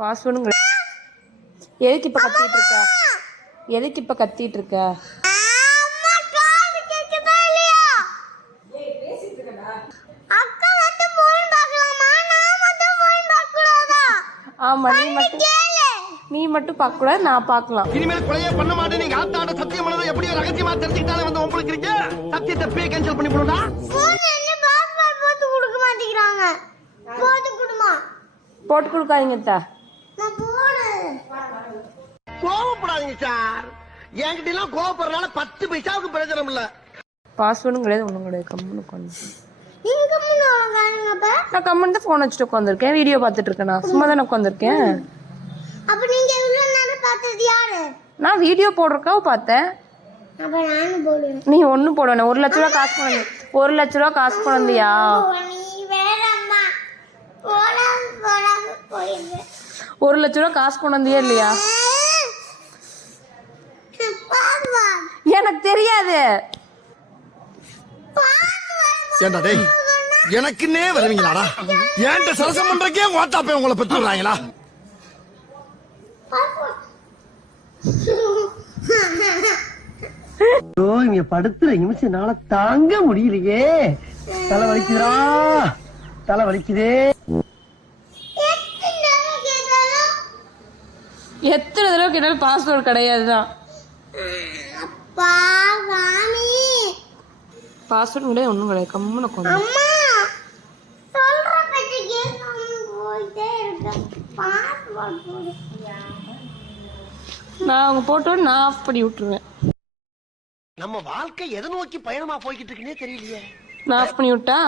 பாஸ்வேர்டுங்க. எதுக்கு இப்போ கத்திட்டு இருக்க? எதுக்கு இப்போ கத்திட்டு இருக்க? ஆமா, நீ மட்டும் பார்க்க கூடாது, நான் பார்க்கலாம். இனிமேல் கொலையே பண்ண மாட்டேன். நீங்க ஆத்தாட சத்தியம் பண்ணது எப்படி ரகசியமா தெரிஞ்சுக்கிட்டாலே வந்து உங்களுக்கு இருக்கீங்க. சத்தியத்தை பே கேன்சல் பண்ணி போடுடா. போன் என்ன பாஸ்வேர்ட் போட்டு கொடுக்க மாட்டேங்கறாங்க. போட்டு கொடுமா. போட்டு கொடுக்காதீங்க அத்தா. நான் போடு. கோவப்படாதீங்க சார். என்கிட்ட எல்லாம் கோவப்படுறனால 10 பைசாவுக்கு பிரயோஜனம் இல்ல. பாஸ்வேர்டும் கிடையாது, ஒன்றும் கிடையாது. கம்முன்னு உட்காந்து. நீங்க கம்முன்னு உட்காருங்கப்ப. நான் கம்முன்னு தான் ஃபோன் வச்சுட்டு உட்காந்துருக்கேன், வீடியோ பார்த்துட்டு இருக்கேன். நான் சும்மா தானே உட்காந்துருக்கேன். அப்ப நீங்க இவ்வளவு நேரம் பார்த்தது யாரு? நான் வீடியோ போடுறக்காக பார்த்தேன். அப்ப நானும் போடுவேன். நீ ஒன்றும் போடுவேன். 1 லட்ச ரூபா காசு கொண்டு 1 லட்ச ரூபா காசு கொண்டியா? நீ வேறம்மா. போடா போயிடு. 1 லட்ச ரூபா காசு கொண்டு வந்தியா இல்லையா? எனக்கு தெரியாது. ஏண்டா டேய், எனக்குன்னே வருவீங்களாடா? ஏன்ட்ட சரசம் பண்றக்கே வாட்டாப்பே உங்களை பெற்றுறாங்களா? இங்க படுத்துற நிமிஷம்னால தாங்க முடியலையே. தலை வலிக்குதுடா, தலை வலிக்குதே. எத்தனை தடவை கேட்டாலும் பாஸ்வேர்டு கிடையாது தான். அப்பா வாமி. பாஸ்வேர்டு கிடையாது, ஒன்றும் கிடையாது. கம்முன்னு உட்காந்து. அம்மா சொல்ற பத்தி கேட்காம போயிட்டே இருக்க. பாஸ்வேர்ட் போடு. நான் அவங்க போட்டோன்னு நான் ஆஃப் பண்ணி விட்டுருவேன். நம்ம வாழ்க்கை எதை நோக்கி பயணமா போய்கிட்டு இருக்குன்னே தெரியலையே. நான் ஆஃப் பண்ணி விட்டா